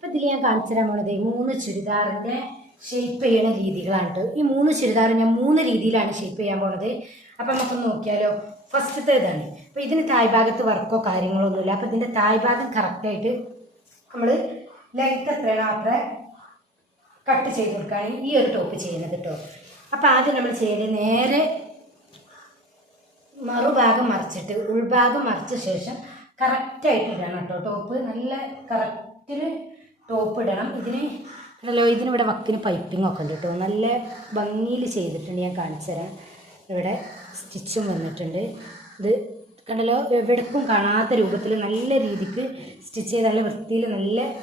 അപ്പോൾ ഇതിൽ ഞാൻ കാണിച്ചു തരാൻ പോണത് 3 ചുരിദാറിൻ്റെ ഷേപ്പ് ചെയ്യുന്ന രീതികളാണ് കേട്ടോ. ഈ 3 ചുരിദാർ ഞാൻ 3 രീതിയിലാണ് ഷേപ്പ് ചെയ്യാൻ പോണത്. അപ്പം നമുക്കൊന്ന് നോക്കിയാലോ. ഫസ്റ്റത്തെ ഇതാണ്. അപ്പോൾ ഇതിന് താഴ്ഭാഗത്ത് വർക്കോ കാര്യങ്ങളോ ഒന്നുമില്ല. അപ്പോൾ ഇതിൻ്റെ താഴ്ഭാഗം കറക്റ്റായിട്ട് നമ്മൾ ലെങ്ത് എത്രയാണോ അത്ര കട്ട് ചെയ്ത് കൊടുക്കുകയാണ് ഈ ഒരു ടോപ്പ് ചെയ്യുന്നത് കേട്ടോ. അപ്പോൾ ആദ്യം നമ്മൾ ചെയ്യുന്നത് നേരെ മറുഭാഗം മറിച്ചിട്ട് ഉൾഭാഗം മറിച്ച ശേഷം കറക്റ്റായിട്ട് ഇടണം കേട്ടോ. ടോപ്പ് നല്ല കറക്റ്റിൽ ടോപ്പ് ഇടണം. ഇതിനിവിടെ വക്കിന് പൈപ്പിംഗ് ഒക്കെ ഉണ്ട് കേട്ടോ. നല്ല ഭംഗിയിൽ ചെയ്തിട്ടുണ്ട്. ഞാൻ കാണിച്ചു തരാം. ഇവിടെ സ്റ്റിച്ചും വന്നിട്ടുണ്ട്. ഇത് കണ്ടല്ലോ, എവിടേക്കും കാണാത്ത രൂപത്തിൽ നല്ല രീതിക്ക് സ്റ്റിച്ച് ചെയ്ത് നല്ല വൃത്തിയിൽ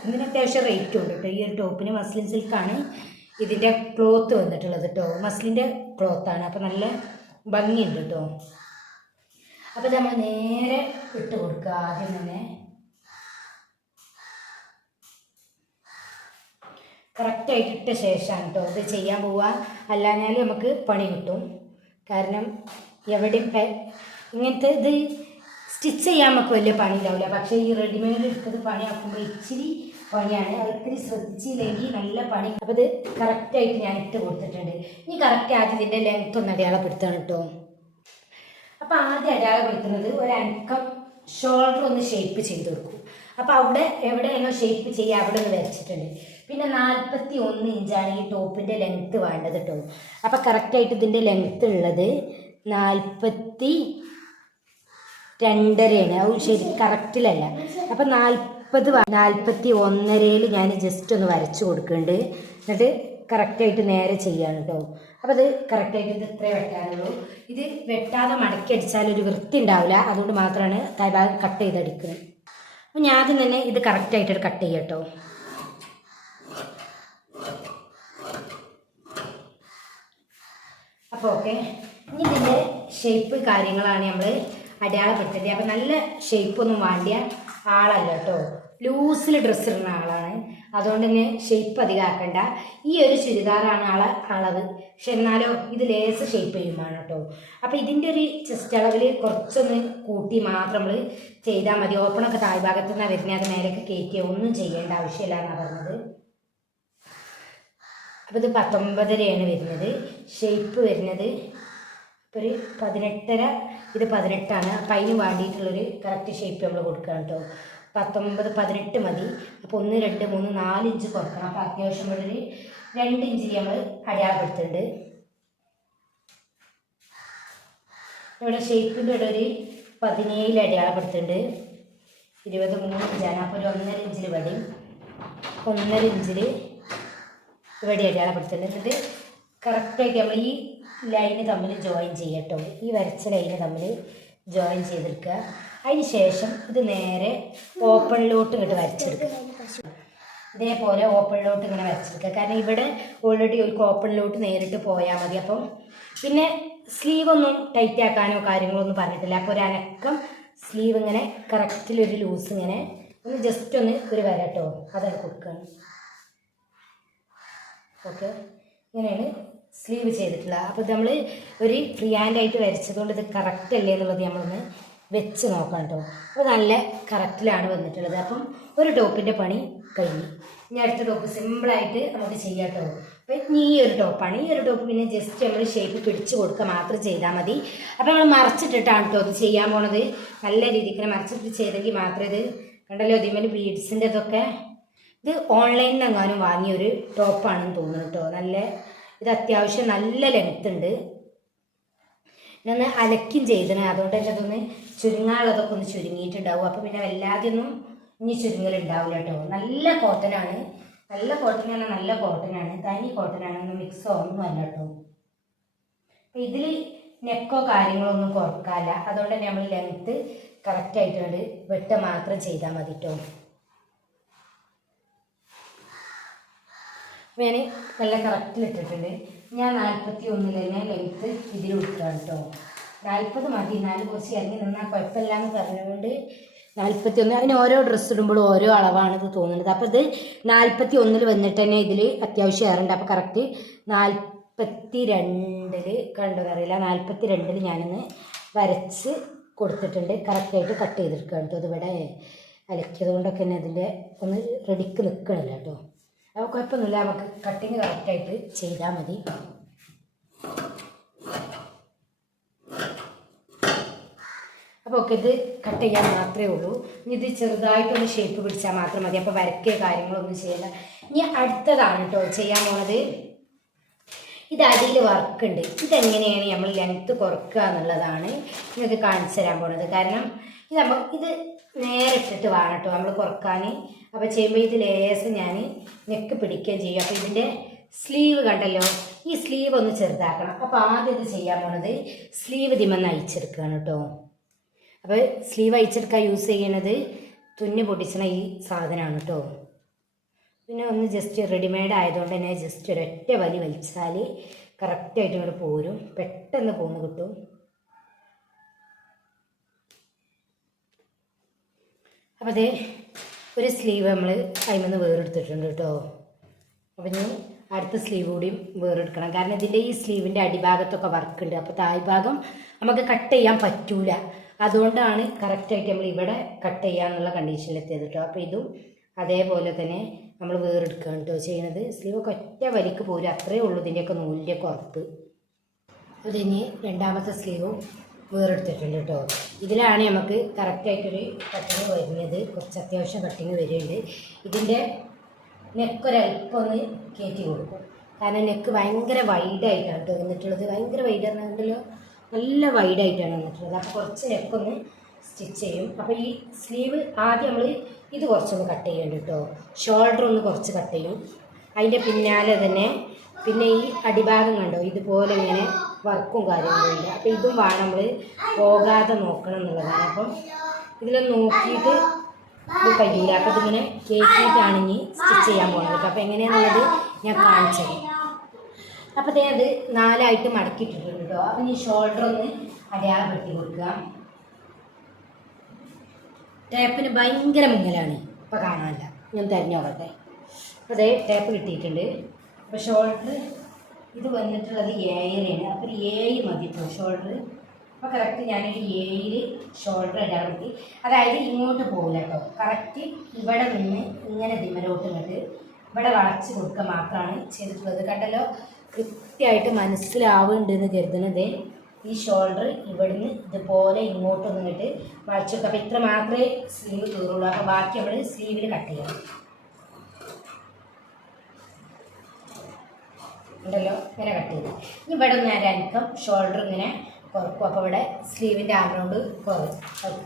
ഇതിന് അത്യാവശ്യം റേറ്റും ഉണ്ട് കേട്ടോ. ഈ ഒരു ടോപ്പിന് മസ്ലിൻ സിൽക്കാണ് ഇതിൻ്റെ ക്ലോത്ത് വന്നിട്ടുള്ളത് കേട്ടോ. മസ്ലിൻ്റെ ക്ലോത്താണ്. അപ്പോൾ നല്ല ഭംഗിയുണ്ട് കേട്ടോ. അപ്പോൾ നമ്മൾ നേരെ ഇട്ട് കൊടുക്കുക. ആദ്യം തന്നെ കറക്റ്റായിട്ട് ഇട്ട ശേഷമാണ് കേട്ടോ ഇത് ചെയ്യാൻ പോവുക. അല്ലാഞ്ഞാൽ നമുക്ക് പണി കിട്ടും. കാരണം എവിടെയും ഇങ്ങനത്തെ ഇത് സ്റ്റിച്ച് ചെയ്യാൻ നമുക്ക് വലിയ പണി ഉണ്ടാവില്ല. പക്ഷേ ഈ റെഡിമെയ്ഡ് എടുത്തത് പണിയാക്കുമ്പോൾ ഇച്ചിരി പണിയാണ്. അത് ഇത്തിരി ശ്രദ്ധിച്ചില്ലെങ്കിൽ നല്ല പണി. അപ്പോൾ ഇത് കറക്റ്റായിട്ട് ഞാൻ ഇട്ട് കൊടുത്തിട്ടുണ്ട്. ഇനി കറക്റ്റ് ആദ്യം ഇതിൻ്റെ ലെങ്ത് ഒന്ന് അടയാളപ്പെടുത്തണം കേട്ടോ. അപ്പോൾ ആദ്യം അടയാളപ്പെടുത്തുന്നത് ഒരു അനക്കം ഷോൾഡർ ഒന്ന് ഷേപ്പ് ചെയ്ത് കൊടുക്കും. അപ്പോൾ അവിടെ എവിടെയാണോ ഷേപ്പ് ചെയ്യുക അവിടെ ഒന്ന് വരച്ചിട്ടുണ്ട്. പിന്നെ 41 ഇഞ്ചാണ് ഈ ടോപ്പിൻ്റെ ലെങ്ത്ത് വേണ്ടത് കേട്ടോ. അപ്പോൾ കറക്റ്റായിട്ട് ഇതിൻ്റെ ലെങ്ത്ത് ഉള്ളത് 42.5 അത് ശരി കറക്റ്റിലല്ല. അപ്പോൾ 41.5 ഞാൻ ജസ്റ്റ് ഒന്ന് വരച്ച് കൊടുക്കുന്നുണ്ട്. എന്നിട്ട് കറക്റ്റായിട്ട് നേരെ ചെയ്യാണ് കേട്ടോ. അപ്പോൾ ഇത് കറക്റ്റായിട്ട് ഇത് ഇത്രേ വെട്ടാനുള്ളൂ. ഇത് വെട്ടാതെ മടക്കി അടിച്ചാലൊരു വൃത്തി ഉണ്ടാവില്ല. അതുകൊണ്ട് മാത്രമാണ് താഴ്ഭാഗം കട്ട് ചെയ്തടിക്കുന്നത്. അപ്പോൾ ഞാൻ ആദ്യം തന്നെ ഇത് കറക്റ്റായിട്ട് കട്ട് ചെയ്യാം കേട്ടോ. അപ്പോൾ ഓക്കെ, ഇനി ഇതിൻ്റെ ഷേപ്പ് കാര്യങ്ങളാണ് നമ്മൾ അടയാളപ്പെടുത്തേണ്ടത്. അപ്പോൾ നല്ല ഷേപ്പൊന്നും വേണ്ടിയ ആളല്ല കേട്ടോ. ലൂസിൽ ഡ്രസ്സ് ഇടുന്ന ആളാണ്. അതുകൊണ്ട് തന്നെ ഷേപ്പ് അധികം ആക്കണ്ട. ഈ ഒരു ചുരിദാറാണ് അളവ്. പക്ഷെ എന്നാലോ ഇത് ലേസ് ഷേപ്പ് ചെയ്യുമാണ് കേട്ടോ. അപ്പോൾ ഇതിൻ്റെ ഒരു ചെസ്റ്റ് അളവിൽ കുറച്ചൊന്ന് കൂട്ടി മാത്രം നമ്മൾ ചെയ്താൽ മതി. ഓപ്പണൊക്കെ താഴ്ഭാഗത്തു നിന്നാണ് വരുന്നത്. അത് മേലേക്ക് കയറ്റിയോ ഒന്നും ചെയ്യേണ്ട ആവശ്യമില്ല എന്നാണ് പറഞ്ഞത്. അപ്പോൾ ഇത് 19.5 വരുന്നത്. ഷേപ്പ് വരുന്നത് ഒരു 18.5. ഇത് 18 അപ്പം അതിന് വേണ്ടിയിട്ടുള്ളൊരു കറക്റ്റ് ഷേപ്പ് നമ്മൾ കൊടുക്കണം കേട്ടോ. 19, 18 മതി. അപ്പോൾ 1, 2, 3, 4 ഇഞ്ച് കുറക്കണം. അപ്പോൾ അത്യാവശ്യം ഒരു 2 ഇഞ്ച് നമ്മൾ അടയാളപ്പെടുത്തുന്നുണ്ട്. ഇവിടെ ഷേപ്പിൻ്റെ ഇവിടെ ഒരു 17 അടയാളപ്പെടുത്തുന്നുണ്ട്. 23 ഇഞ്ചാണ്. അപ്പോൾ ഒരു 1.5 ഇഞ്ചിൽ ഇവിടെയും 1.5 ഇഞ്ചിൽ ഇവിടെ അടയാളപ്പെടുത്തുന്നുണ്ട്. എന്നിട്ട് കറക്റ്റായിട്ട് നമ്മൾ ഈ ലൈന് തമ്മിൽ ജോയിൻ ചെയ്യട്ടോ. ഈ വരച്ച ലൈന് തമ്മിൽ ജോയിൻ ചെയ്തെടുക്കുക. അതിന് ശേഷം ഇത് നേരെ ഓപ്പണിലോട്ട് ഇങ്ങോട്ട് വരച്ചെടുക്കുക. ഇതേപോലെ ഓപ്പണിലോട്ട് ഇങ്ങനെ വരച്ചെടുക്കുക. കാരണം ഇവിടെ ഓൾറെഡി ഒരു ഓപ്പണിലോട്ട് നേരിട്ട് പോയാൽ മതി. അപ്പം പിന്നെ സ്ലീവ് ഒന്നും ടൈറ്റ് ആക്കാനോ കാര്യങ്ങളോ ഒന്നും പറഞ്ഞിട്ടില്ല. അപ്പോൾ ഒരു അനക്കം സ്ലീവ് ഇങ്ങനെ കറക്റ്റിലൊരു ലൂസ് ഇങ്ങനെ ഒന്ന് ജസ്റ്റ് ഒന്ന് ഒരു വരട്ടോ അതാണ് കൊടുക്കുകയാണ്. ഓക്കെ, ഇങ്ങനെയാണ് സ്ലീവ് ചെയ്തിട്ടുള്ളത്. അപ്പോൾ നമ്മൾ ഒരു ഫ്രീ ഹാൻഡായിട്ട് വരച്ചതുകൊണ്ട് ഇത് കറക്റ്റ് അല്ലേ എന്നുള്ളത് നമ്മളൊന്ന് വെച്ച് നോക്കാം കേട്ടോ. അപ്പോൾ നല്ല കറക്റ്റിലാണ് വന്നിട്ടുള്ളത്. അപ്പം ഒരു ടോപ്പിൻ്റെ പണി കഴിഞ്ഞു. ഇനി അടുത്ത ടോപ്പ് സിമ്പിളായിട്ട് നമുക്ക് ചെയ്യാം കേട്ടോ. അപ്പോൾ ഈ ഒരു ടോപ്പാണ്. ഈ ഒരു ടോപ്പ് പിന്നെ ജസ്റ്റ് നമ്മൾ ഷേപ്പ് പിടിച്ച് കൊടുക്കുക മാത്രം ചെയ്താൽ മതി. അപ്പോൾ നമ്മൾ മറച്ചിട്ടിട്ടാണ് കേട്ടോ ഇത് ചെയ്യാൻ പോണത്. നല്ല രീതിക്ക് മറച്ചിട്ട് ചെയ്തെങ്കിൽ മാത്രമേ ഇത് കണ്ടല്ലോ ഇതിന്മേൽ ബീഡ്സിൻ്റെ ഇതൊക്കെ ഇത് ഓൺലൈനിൽ നിന്ന് എങ്ങാനും വാങ്ങിയൊരു ടോപ്പാണെന്ന് തോന്നുന്നു കേട്ടോ. ഇത് അത്യാവശ്യം നല്ല ലെങ്ത് ഉണ്ട്. പിന്നെ അലക്കും ചെയ്തത്. അതുകൊണ്ട് തന്നെ അതൊന്ന് ചുരുങ്ങാനുള്ളതൊക്കെ ഒന്ന് ചുരുങ്ങിയിട്ടുണ്ടാവും. അപ്പോൾ പിന്നെ വല്ലാതെയൊന്നും ഇനി ചുരുങ്ങലുണ്ടാവില്ല കേട്ടോ. നല്ല കോട്ടനാണ്. നല്ല കോട്ടനാണ്. തനി കോട്ടനാണ്. ഒന്നും മിക്സോ ഒന്നും അല്ല കേട്ടോ. അപ്പോൾ ഇതിൽ നെക്കോ കാര്യങ്ങളോ ഒന്നും കുറക്കാല്ല. അതുകൊണ്ട് തന്നെ നമ്മൾ ലെങ്ത്ത് കറക്റ്റായിട്ടുണ്ട് വെട്ട മാത്രം ചെയ്താൽ മതി കേട്ടോ. ഞാൻ നല്ല കറക്റ്റിലിട്ടിട്ടുണ്ട്. ഞാൻ 41 തന്നെ ലെങ്ത്ത് ഇതിൽ കൊടുക്കുകയാണ് കേട്ടോ. 40 മതി. 4 കുറച്ച് ഇറങ്ങി നിന്നാൽ കുഴപ്പമില്ല എന്ന് പറഞ്ഞുകൊണ്ട് 41. അതിന് ഓരോ ഡ്രസ്സ് ഇടുമ്പോഴും ഓരോ അളവാണിത് തോന്നുന്നത്. അപ്പോൾ ഇത് 41 വന്നിട്ട് തന്നെ ഇതിൽ അത്യാവശ്യം ഏറുണ്ട്. അപ്പോൾ കറക്റ്റ് 42 കണ്ടതറിയില്ല. 42 ഞാനൊന്ന് വരച്ച് കൊടുത്തിട്ടുണ്ട്. കറക്റ്റായിട്ട് കട്ട് ചെയ്തെടുക്കുകയാണ് കേട്ടോ. ഇതിവിടെ അലക്കിയത് കൊണ്ടൊക്കെ തന്നെ അതിൻ്റെ ഒന്ന് റെഡിക്ക് നിൽക്കണില്ല കേട്ടോ. അപ്പോൾ കുഴപ്പമൊന്നുമില്ല, നമുക്ക് കട്ടിങ് കറക്റ്റായിട്ട് ചെയ്താൽ മതി. അപ്പോൾ ഒക്കെ ഇത് കട്ട് ചെയ്യാൻ മാത്രമേ ഉള്ളൂ. ഇനി ഇത് ചെറുതായിട്ടൊന്ന് ഷേപ്പ് പിടിച്ചാൽ മാത്രം മതി. അപ്പോൾ വരയ്ക്കുക കാര്യങ്ങളൊന്നും ചെയ്യണ്ട. ഇനി അടുത്തതാണ് കേട്ടോ ചെയ്യാൻ പോണത്. ഇത് അടിയിൽ വർക്കുണ്ട്. ഇതെങ്ങനെയാണ് നമ്മൾ ലെങ്ത്ത് കുറക്കുക എന്നുള്ളതാണ് നിങ്ങൾക്ക് കാണിച്ചു തരാൻ പോണത്. കാരണം ഇത് നേരെ ഇട്ടിട്ട് വേണം കേട്ടോ നമ്മൾ കുറക്കാൻ. അപ്പോൾ ചെയ്യുമ്പോൾ ഇത് ലേസ് ഞാൻ നെക്ക് പിടിക്കുകയും ചെയ്യും. അപ്പോൾ ഇതിൻ്റെ സ്ലീവ് കണ്ടല്ലോ, ഈ സ്ലീവ് ഒന്ന് ചെറുതാക്കണം. അപ്പോൾ ആദ്യം ഇത് ചെയ്യാൻ പോണത് സ്ലീവ് ഇതിമെന്ന് അയച്ചെടുക്കുകയാണ് കേട്ടോ. അപ്പോൾ സ്ലീവ് അയച്ചെടുക്കാൻ യൂസ് ചെയ്യണത് തുന്നി പൊട്ടിച്ചണ ഈ സാധനമാണ് കേട്ടോ. പിന്നെ ഒന്ന് ജസ്റ്റ് റെഡിമെയ്ഡ് ആയതുകൊണ്ട് തന്നെ ജസ്റ്റ് ഒരൊറ്റ വലി വലിച്ചാൽ കറക്റ്റായിട്ട് ഇങ്ങോട്ട് പോരും, പെട്ടെന്ന് പോന്ന് കിട്ടും. അപ്പോൾ അതേ ഒരു സ്ലീവ് നമ്മൾ അതിൽ നിന്ന് വേറെടുത്തിട്ടുണ്ട് കേട്ടോ. അപ്പം ഇനി അടുത്ത സ്ലീവ് കൂടിയും വേറെടുക്കണം. കാരണം ഇതിൻ്റെ ഈ സ്ലീവിൻ്റെ അടിഭാഗത്തൊക്കെ വർക്കുണ്ട്. അപ്പോൾ താഴ്ഭാഗം നമുക്ക് കട്ട് ചെയ്യാൻ പറ്റൂല. അതുകൊണ്ടാണ് കറക്റ്റായിട്ട് നമ്മൾ ഇവിടെ കട്ട് ചെയ്യാന്നുള്ള കണ്ടീഷനിലെത്തിയത് കേട്ടോ. അപ്പോൾ ഇതും അതേപോലെ തന്നെ നമ്മൾ വേറെടുക്കുകയാണ് കേട്ടോ ചെയ്യുന്നത്. സ്ലീവൊക്കെ ഒറ്റ വലിക്ക് പോരും, അത്രയേ ഉള്ളൂ ഇതിൻ്റെയൊക്കെ നൂലിൻ്റെയൊക്കെ ഉറപ്പ്. അതിന് രണ്ടാമത്തെ സ്ലീവും വേറെടുത്തിട്ടുണ്ട് കേട്ടോ. ഇതിലാണ് നമുക്ക് കറക്റ്റായിട്ടൊരു കട്ടിങ് വരുന്നത്. കുറച്ച് അത്യാവശ്യം കട്ടിങ് വരുന്നുണ്ട്. ഇതിൻ്റെ നെക്കൊരൽപ്പം ഒന്ന് കയറ്റി കൊടുക്കും. കാരണം നെക്ക് ഭയങ്കര വൈഡായിട്ടാണ് കേട്ടോ വന്നിട്ടുള്ളത്. ഭയങ്കര വൈഡ് പറഞ്ഞാണ്ടല്ലോ, നല്ല വൈഡായിട്ടാണ് വന്നിട്ടുള്ളത്. അപ്പോൾ കുറച്ച് നെക്കൊന്ന് സ്റ്റിച്ച് ചെയ്യും. അപ്പോൾ ഈ സ്ലീവ് ആദ്യം നമ്മൾ ഇത് കുറച്ചൊന്ന് കട്ട് ചെയ്യേണ്ട കേട്ടോ. ഷോൾഡർ ഒന്ന് കുറച്ച് കട്ട് ചെയ്യും. അതിൻ്റെ പിന്നാലെ തന്നെ പിന്നെ ഈ അടിഭാഗം കണ്ടോ ഇതുപോലെ ഇങ്ങനെ വർക്കും കാര്യങ്ങളുണ്ട്. അപ്പോൾ ഇതും വേണം നമ്മൾ പോകാതെ നോക്കണം എന്നുള്ളതാണ്. അപ്പം ഇതിലൊന്ന് നോക്കിയിട്ട് ഇത് കഴിയില്ല. അപ്പോൾ ഇതിങ്ങനെ കേക്കിയിട്ടാണ് ഇനി സ്റ്റിച്ച് ചെയ്യാൻ പോകുന്നത്. അപ്പോൾ എങ്ങനെയാണെന്നുള്ളത് ഞാൻ കാണിച്ചത്. അപ്പോൾ അത് 4ആയിട്ട് മടക്കിയിട്ടിട്ടുണ്ട് കേട്ടോ. അപ്പം ഈ ഷോൾഡർ ഒന്ന് അടയാളം വെട്ടി കൊടുക്കുക. ടേപ്പിന് ഭയങ്കര മുങ്ങലാണ്, ഇപ്പോൾ കാണാനില്ല, ഞാൻ തിരഞ്ഞോക്കട്ടെ. അപ്പോൾ അതേ ടേപ്പ് കിട്ടിയിട്ടുണ്ട്. അപ്പോൾ ഷോൾഡർ ഇത് വന്നിട്ടുള്ളത് 7 അപ്പോൾ 7 മതി കേട്ടോ ഷോൾഡർ. അപ്പോൾ കറക്റ്റ് ഞാനൊരു 7 ഷോൾഡർ അടയാളം വെട്ടി. അതായത് ഇങ്ങോട്ട് പോകില്ല കേട്ടോ, കറക്റ്റ് ഇവിടെ നിന്ന് ഇങ്ങനെ ദിമലോട്ട് ഇങ്ങോട്ട് ഇവിടെ വളച്ച് കൊടുക്കുക മാത്രമാണ് ചെയ്തിട്ടുള്ളത്. കണ്ടല്ലോ, കൃത്യമായിട്ട് മനസ്സിലാവുന്നുണ്ടെന്ന് കരുതുന്നത്. ഈ ഷോൾഡർ ഇവിടുന്ന് ഇതുപോലെ ഇങ്ങോട്ടൊന്നും ഇങ്ങോട്ട് വളച്ചു കൊടുക്കുക. അപ്പോൾ ഇത്ര മാത്രമേ സ്ലീവ് കീറുള്ളൂ. അപ്പോൾ ബാക്കി നമ്മൾ സ്ലീവിൽ കട്ട് ചെയ്യണം. ഉണ്ടല്ലോ, ഇങ്ങനെ കട്ട് ചെയ്ത് ഇവിടെ ഒന്ന് അരക്കം ഷോൾഡർ ഇങ്ങനെ കുറക്കും. അപ്പോൾ ഇവിടെ സ്ലീവിൻ്റെ ആഗ്രൗണ്ട് കുറയും.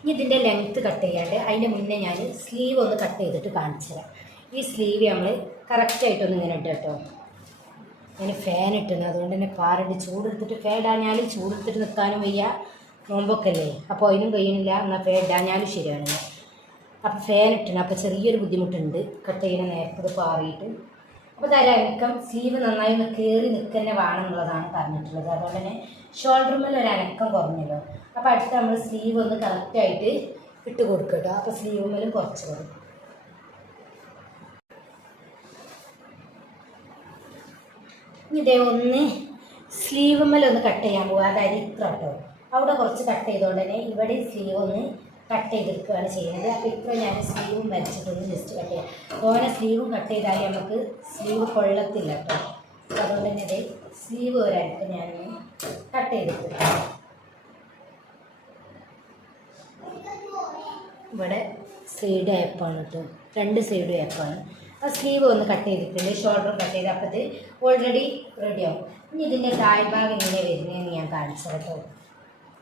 ഇനി ഇതിൻ്റെ ലെങ്ത്ത് കട്ട് ചെയ്യാണ്ട് അതിൻ്റെ മുന്നേ ഞാൻ സ്ലീവ് ഒന്ന് കട്ട് ചെയ്തിട്ട് കാണിച്ചു തരാം. ഈ സ്ലീവ് നമ്മൾ കറക്റ്റായിട്ടൊന്ന് ഇങ്ങനെ ഇട്ട് കേട്ടോ. ഞാൻ ഫാൻ ഇട്ടുന്നത്, അതുകൊണ്ട് തന്നെ പാറുണ്ട്. ചൂടെടുത്തിട്ട് ഫാൻ ഇടാഞ്ഞാലും ചൂടെടുത്തിട്ട് നിൽക്കാനും വയ്യ, നോമ്പൊക്കെ അല്ലേ. അപ്പോൾ അതിനും കഴിയുന്നില്ല, എന്നാൽ ഫാൻ ഇടാഞ്ഞാലും ശരിയാണ്. അപ്പോൾ ഫാൻ ഇട്ടണം. അപ്പോൾ ചെറിയൊരു ബുദ്ധിമുട്ടുണ്ട് കട്ട് ചെയ്യുന്ന നേരത്തെ പാറിയിട്ട്. അപ്പോൾ ഒരനക്കം സ്ലീവ് നന്നായി ഒന്ന് കയറി നിൽക്കന്നെ വേണം എന്നുള്ളതാണ് പറഞ്ഞിട്ടുള്ളത്. അതുകൊണ്ട് തന്നെ ഷോൾഡർ ഒരനക്കം കുറഞ്ഞല്ലോ. അപ്പോൾ അടുത്ത് നമ്മൾ സ്ലീവ് ഒന്ന് കറക്റ്റായിട്ട് ഇട്ട് കൊടുക്കുക കേട്ടോ. അപ്പോൾ സ്ലീവ് കുറച്ച് കൊടുക്കും. ഇതേ ഒന്ന് സ്ലീവ് ഒന്ന് കട്ട് ചെയ്യാൻ പോകുക. അതായത് ഇത്ര കേട്ടോ, അവിടെ കുറച്ച് കട്ട് ചെയ്തുകൊണ്ട് തന്നെ ഇവിടെ സ്ലീവ് ഒന്ന് കട്ട് ചെയ്തെടുക്കുകയാണ് ചെയ്യുന്നത്. അപ്പോൾ ഇപ്പോൾ ഞാൻ സ്ലീവും വരച്ചിട്ടൊന്ന് ജസ്റ്റ് കട്ട് ചെയ്യാം. ഓരോ സ്ലീവും കട്ട് ചെയ്താൽ നമുക്ക് സ്ലീവ് കൊള്ളത്തില്ല കേട്ടോ. അപ്പോൾ അതുകൊണ്ട് തന്നെ ഇത് സ്ലീവ് ഒരായിട്ട് ഞാൻ കട്ട് ചെയ്തെടുത്തു. ഇവിടെ സൈഡ് ഏപ്പാണ് കേട്ടോ, 2 സൈഡും ഏപ്പാണ്. ആ സ്ലീവ് ഒന്ന് കട്ട് ചെയ്തിട്ടുണ്ട്, ഷോൾഡർ കട്ട് ചെയ്ത്. അപ്പോൾ ഇത് ഓൾറെഡി റെഡിയാവും. ഇനി ഇതിൻ്റെ താഴ്ഭാഗം ഇങ്ങനെ വരുന്നതെന്ന് ഞാൻ കാണിച്ചു കേട്ടോ.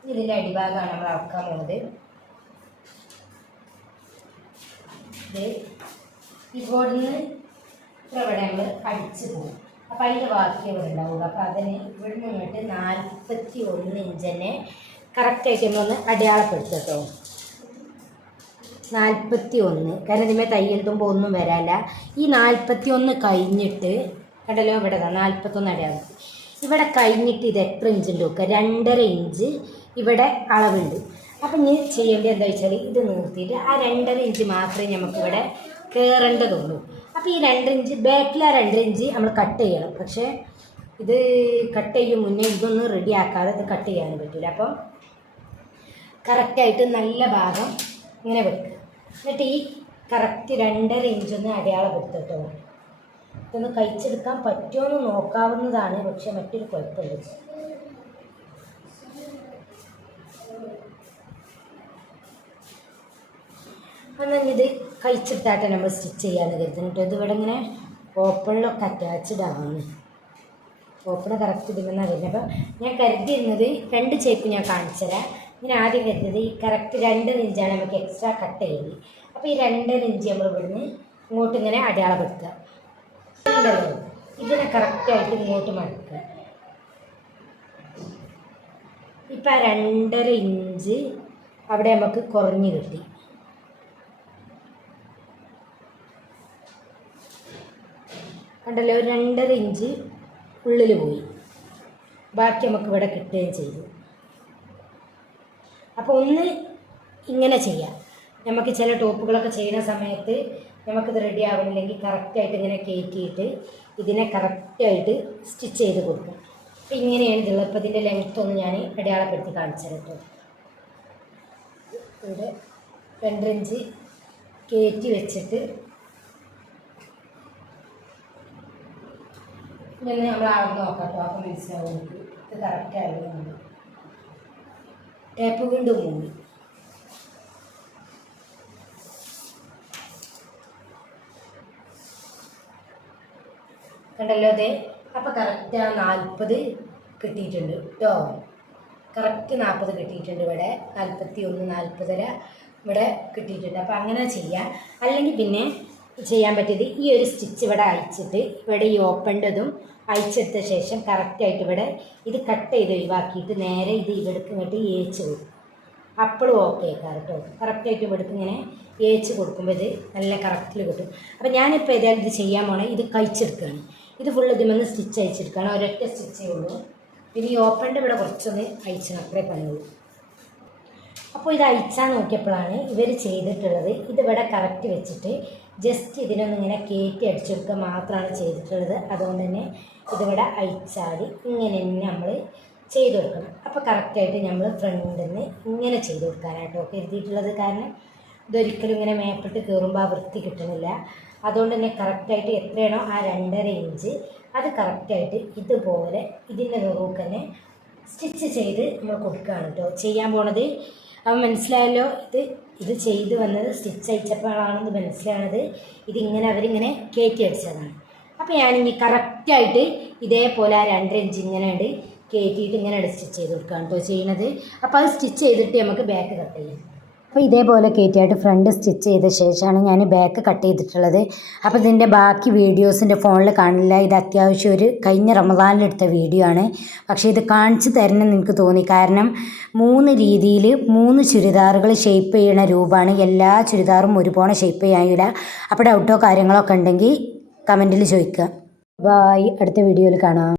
ഇതിൻ്റെ അടിഭാഗമാണ് നമ്മൾ അളക്കാൻ പോകുന്നത്. ഇത് ഇവിടുന്ന് ഇവിടെ നമ്മൾ അടിച്ച് പോകും. അപ്പോൾ അതിൻ്റെ ബാക്കി ഇവിടെ ഉണ്ടാവുള്ളൂ. അപ്പോൾ അതിന് ഇവിടുന്ന് ഇങ്ങോട്ട് 41 ഇഞ്ച് തന്നെ കറക്റ്റായിട്ട് നമ്മളൊന്ന് അടയാളപ്പെടുത്തും കേട്ടോ. 41, കാരണം ഇതിന്മേൽ തയ്യൽ തുമ്പോ ഒന്നും വരാല്ല. ഈ 41 കഴിഞ്ഞിട്ട് കണ്ടല്ലോ, ഇവിടെ 41 അടയാളം. ഇവിടെ കഴിഞ്ഞിട്ട് ഇത് എത്ര ഇഞ്ചുണ്ട് നോക്കുക, 2.5 ഇഞ്ച് ഇവിടെ അളവുണ്ട്. അപ്പം ഇനി ചെയ്യേണ്ടത് എന്താ വെച്ചാൽ ഇത് നിർത്തിയിട്ട് ആ 2.5 ഇഞ്ച് മാത്രമേ നമുക്കിവിടെ കയറേണ്ടതുള്ളൂ. അപ്പോൾ ഈ 2 ഇഞ്ച് ബാക്കിൽ ആ 2 ഇഞ്ച് നമ്മൾ കട്ട് ചെയ്യണം. പക്ഷേ ഇത് കട്ട് ചെയ്യും മുന്നേ ഇതൊന്നും റെഡി ആക്കാതെ ഇത് കട്ട് ചെയ്യാനും പറ്റില്ല. അപ്പം കറക്റ്റായിട്ട് നല്ല ഭാഗം ഇങ്ങനെ വെക്കുക. എന്നിട്ട് ഈ കറക്റ്റ് 2.5 ഇഞ്ചൊന്ന് അടയാളപ്പെടുത്തിട്ടോ. ഇതൊന്ന് കഴിച്ചെടുക്കാൻ പറ്റുമോ എന്ന് നോക്കാവുന്നതാണ്, പക്ഷെ മറ്റൊരു കുഴപ്പമില്ല. എന്നാൽ ഇത് കഴിച്ചെടുത്താട്ടെ നമ്മൾ സ്റ്റിച്ച് ചെയ്യാമെന്ന് കരുതുന്നുണ്ട്. ഇതിവിടെ ഇങ്ങനെ ഓപ്പണിലൊക്കെ അറ്റാച്ച്ഡ് ആവുന്നു. ഓപ്പണ് കറക്റ്റ് ഇതുമെന്നാണ് വരുന്നത്. അപ്പം ഞാൻ കരുതിയിരുന്നത് 2 ഷേപ്പ് ഞാൻ കാണിച്ചു തരാം. ഞാൻ ആദ്യം കരുതുന്നത് ഈ കറക്റ്റ് 2 ഇഞ്ചാണ് നമുക്ക് എക്സ്ട്രാ കട്ട് ചെയ്യുന്നത്. അപ്പോൾ ഈ 2 ഇഞ്ച് നമ്മൾ ഇവിടുന്ന് ഇങ്ങോട്ട് ഇങ്ങനെ അടയാളപ്പെടുത്തുക. ഉണ്ടല്ലോ, ഇതിനെ കറക്റ്റായിട്ട് ഇങ്ങോട്ട് മടക്കുക. ഇപ്പം ആ 2.5 ഇഞ്ച് അവിടെ നമുക്ക് കുറഞ്ഞ് കിട്ടി. കണ്ടല്ലോ, ഒരു 2.5 ഇഞ്ച് ഉള്ളിൽ പോയി. ബാക്കി നമുക്ക് ഇവിടെ കിട്ടുകയും ചെയ്തു. അപ്പോൾ ഒന്ന് ഇങ്ങനെ ചെയ്യാം. നമുക്ക് ചില ടോപ്പുകളൊക്കെ ചെയ്യുന്ന സമയത്ത് നമുക്കിത് റെഡി ആവണില്ലെങ്കിൽ കറക്റ്റായിട്ട് ഇങ്ങനെ കയറ്റിയിട്ട് ഇതിനെ കറക്റ്റായിട്ട് സ്റ്റിച്ച് ചെയ്ത് കൊടുക്കും. അപ്പോൾ ഇങ്ങനെയാണ് ഇതുള്ളത്. അപ്പോൾ ഇതിൻ്റെ ലെങ്ത്ത് ഒന്ന് ഞാൻ അടയാളപ്പെടുത്തി കാണിച്ചു കേട്ടോ. ഇവിടെ 2 ഇഞ്ച് കയറ്റി വെച്ചിട്ട് ഇങ്ങനെ നമ്മൾ ആദ്യം നോക്കാം കേട്ടോ. അപ്പോൾ മനസ്സിലാവും നമുക്ക് ഇത് കറക്റ്റായിരുന്നു. ടേപ്പ് വീണ്ടും മൂടി. കണ്ടല്ലോ അതെ. അപ്പോൾ കറക്റ്റ് 40 കിട്ടിയിട്ടുണ്ട് കേട്ടോ. കറക്റ്റ് 40 കിട്ടിയിട്ടുണ്ട്. ഇവിടെ 41, 40 ഇവിടെ കിട്ടിയിട്ടുണ്ട്. അപ്പോൾ അങ്ങനെ ചെയ്യാം. അല്ലെങ്കിൽ പിന്നെ ചെയ്യാൻ പറ്റിയത് ഈ ഒരു സ്റ്റിച്ച് ഇവിടെ അയച്ചിട്ട് ഇവിടെ ഈ ഓപ്പണിൻ്റെതും അയച്ചെടുത്ത ശേഷം കറക്റ്റായിട്ട് ഇവിടെ ഇത് കട്ട് ചെയ്ത് ഒഴിവാക്കിയിട്ട് നേരെ ഇത് ഇവിടേക്ക് ഇങ്ങോട്ട് ഏച്ച് കൊടുക്കും. അപ്പോഴും ഓക്കെ ആക്കാം കേട്ടോ. കറക്റ്റായിട്ട് ഇവിടേക്ക് ഇങ്ങനെ ഏച്ച് കൊടുക്കുമ്പോൾ ഇത് നല്ല കറക്റ്റിൽ കിട്ടും. അപ്പോൾ ഞാനിപ്പോൾ ഏതായാലും ഇത് ചെയ്യാൻ പോണേ ഇത് കഴിച്ചെടുക്കുകയാണ്. ഇത് ഫുൾ ഇതിമെന്ന് സ്റ്റിച്ച് അയച്ചെടുക്കുകയാണ്. ഒരൊറ്റ സ്റ്റിച്ചേ ഉള്ളൂ. പിന്നെ ഈ ഓപ്പണിൻ്റെ ഇവിടെ കുറച്ചൊന്ന് അയച്ചണം, അത്രേ പണിയുള്ളൂ. അപ്പോൾ ഇത് അയച്ചാൽ നോക്കിയപ്പോഴാണ് ഇവർ ചെയ്തിട്ടുള്ളത് ഇതിവിടെ കറക്റ്റ് വെച്ചിട്ട് ജസ്റ്റ് ഇതിനൊന്നിങ്ങനെ കയറ്റി അടിച്ചെടുക്കുക മാത്രമാണ് ചെയ്തിട്ടുള്ളത്. അതുകൊണ്ട് തന്നെ ഇതിവിടെ അയച്ചാൽ ഇങ്ങനെ തന്നെ നമ്മൾ ചെയ്ത് കൊടുക്കണം. അപ്പോൾ കറക്റ്റായിട്ട് നമ്മൾ ഫ്രണ്ടിൽ നിന്ന് ഇങ്ങനെ ചെയ്ത് കൊടുക്കാനായിട്ടോ കരുതിയിട്ടുള്ളത്. കാരണം ഇതൊരിക്കലും ഇങ്ങനെ മേപ്പിട്ട് കയറുമ്പോൾ ആ വൃത്തി കിട്ടുന്നില്ല. അതുകൊണ്ട് തന്നെ കറക്റ്റായിട്ട് എത്രയാണോ ആ 2.5 ഇഞ്ച് അത് കറക്റ്റായിട്ട് ഇതുപോലെ ഇതിൻ്റെ നെറുക്ക് തന്നെ സ്റ്റിച്ച് ചെയ്ത് നമ്മൾ കൊടുക്കുകയാണ് കേട്ടോ ചെയ്യാൻ പോണത്. അപ്പം മനസ്സിലായല്ലോ, ഇത് ചെയ്ത് വന്നത് സ്റ്റിച്ച് അയച്ചപ്പോഴാണെന്ന് മനസ്സിലാണത്. ഇതിങ്ങനെ അവരിങ്ങനെ കയറ്റി അടിച്ചതാണ്. അപ്പോൾ ഞാനിനി കറക്റ്റായിട്ട് ഇതേപോലെ ആ 2.5 ഇഞ്ച് ഇങ്ങനെ ഉണ്ട് കയറ്റിയിട്ട് ഇങ്ങനെ സ്റ്റിച്ച് ചെയ്ത് കൊടുക്കുകയാണ് കേട്ടോ ചെയ്യുന്നത്. അപ്പോൾ അത് സ്റ്റിച്ച് ചെയ്തിട്ട് നമുക്ക് ബാക്ക് കട്ട് ചെയ്യാം. അപ്പോൾ ഇതേപോലെ കയറ്റിയായിട്ട് ഫ്രണ്ട് സ്റ്റിച്ച് ചെയ്ത ശേഷമാണ് ഞാൻ ബാക്ക് കട്ട് ചെയ്തിട്ടുള്ളത്. അപ്പോൾ ഇതിൻ്റെ ബാക്കി വീഡിയോസിൻ്റെ ഫോണിൽ കാണില്ല. ഇത് അത്യാവശ്യം ഒരു കഴിഞ്ഞ റമദാനിലെടുത്ത വീഡിയോ ആണ്. പക്ഷേ ഇത് കാണിച്ചു തരണമെന്ന് എനിക്ക് തോന്നി. കാരണം 3 രീതിയിൽ 3 ചുരിദാറുകൾ ഷേപ്പ് ചെയ്യണ രൂപമാണ്. എല്ലാ ചുരിദാറും ഒരുപോലെ ഷേപ്പ് ചെയ്യാനില്ല. അപ്പോൾ ഡൗട്ടോ കാര്യങ്ങളൊക്കെ ഉണ്ടെങ്കിൽ കമൻറ്റിൽ ചോദിക്കുക. ബായ്, അടുത്ത വീഡിയോയിൽ കാണാം.